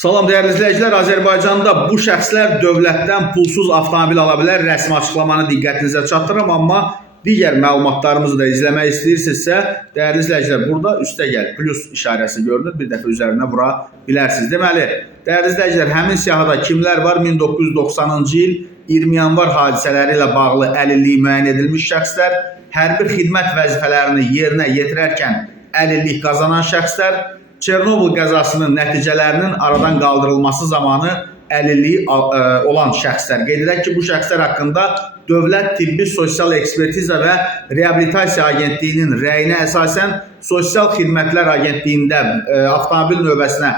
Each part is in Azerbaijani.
Salam dəyərli izləyicilər, Azərbaycanda bu şəxslər dövlətdən pulsuz avtomobil ala bilər. Rəsmi açıqlamanı diqqətinizə çatdırıram, amma digər məlumatlarımızı da izləmək istəyirsinizsə, dəyərli izləyicilər, burada üstə gəl plus işarəsi görünür. Bir dəfə üzərinə vura bilərsiniz. Deməli, dəyərli izləyicilər, həmin siyahıda kimlər var? 1990-cı il 20 yanvar hadisələri ilə bağlı əlilliyi müəyyən edilmiş şəxslər, hərbi xidmət vəzifələrini yerinə yetirərkən əlillik qazanan şəxslər, Çernobıl qəzasının nəticələrinin aradan qaldırılması zamanı əlilliyi olan şəxslər. Qeyd edək ki, bu şəxslər haqqında Dövlət Tibbi Sosial Ekspertiza və Reabilitasiya Agentliyinin rəyinə əsasən Sosial Xidmətlər Agentliyində avtomobil növbəsinə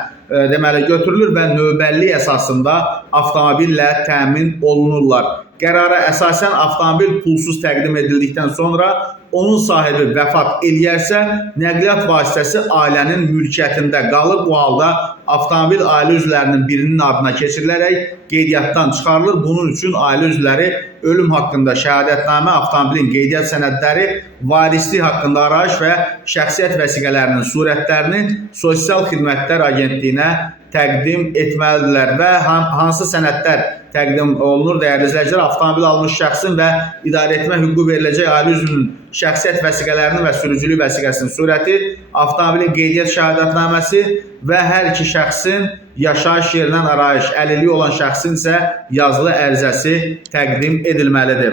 deməli götürülür və növbəllik əsasında avtomobillə təmin olunurlar. Qərara əsasən avtomobil pulsuz təqdim edildikdən sonra onun sahibi vəfat eləyərsə, nəqliyyat vasitəsi ailənin mülkiyyətində qalır. Bu halda avtomobil ailə üzvlərinin birinin adına keçirilərək qeydiyyatdan çıxarılır. Bunun üçün ailə üzvləri ölüm haqqında şəhadətnamə, avtomobilin qeydiyyat sənədləri, varislik haqqında arayış və şəxsiyyət vəsiqələrinin surətlərini Sosial Xidmətlər Agentliyinə təqdim etməlidirlər və hansı sənədlər təqdim olunur? Dəyərli izləyicilər, avtomobil almış şəxsin və idarəetmə hüququ veriləcək ailə üzvünün şəxsiyyət vəsiqələrinin və sürücülük vəsiqəsinin surəti, avtomobilin qeydiyyat şəhadətnaməsi və hər iki şəxsin yaşayış yerindən arayış, əlilliyi olan şəxsin isə yazılı ərizəsi təqdim edilməlidir.